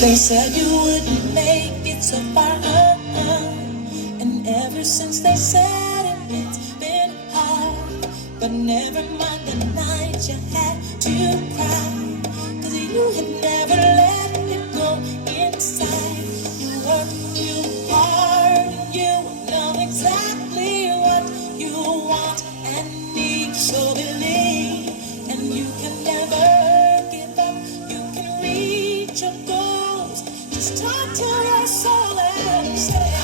They said you wouldn't make it so far, and ever since they said it, it's been hard. But never mind the night you had to cry, 'cause you had never let it go inside. You worked real hard, and you know exactly what you want and need. So believe, and you can never give up. You can reach your goals. Just talk to your soul and say,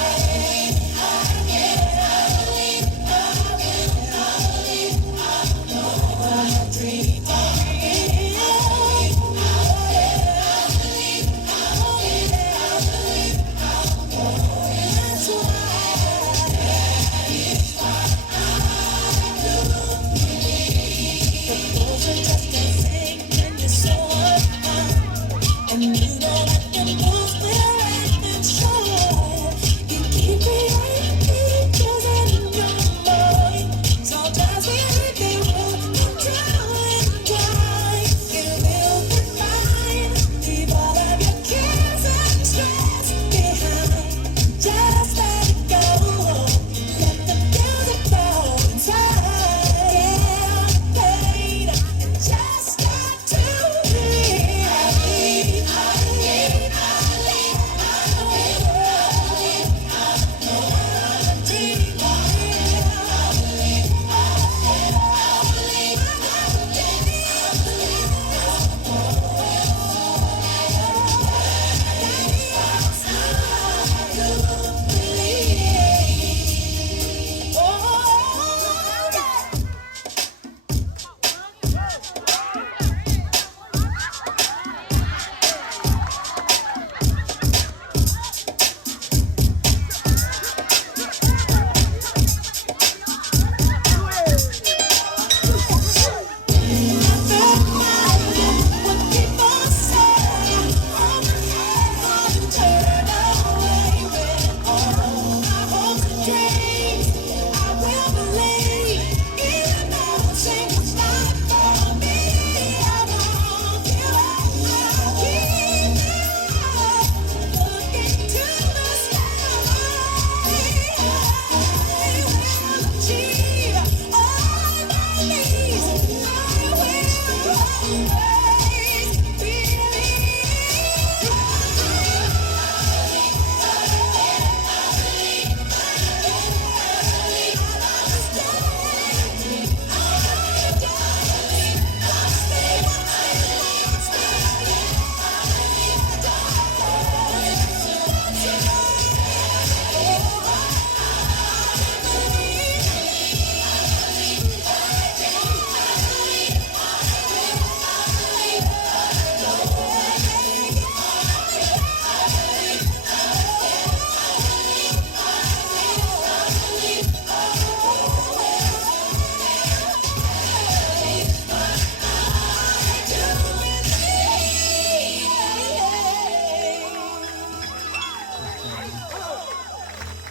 and you know that your moves will act and show. You keep creating pictures in your mind. Sometimes we think they will come true and dry. You will be fine. Leave all of your cares and stress behind. Just let it go. Let the music flow inside. Get paid and just start to breathe. Yeah.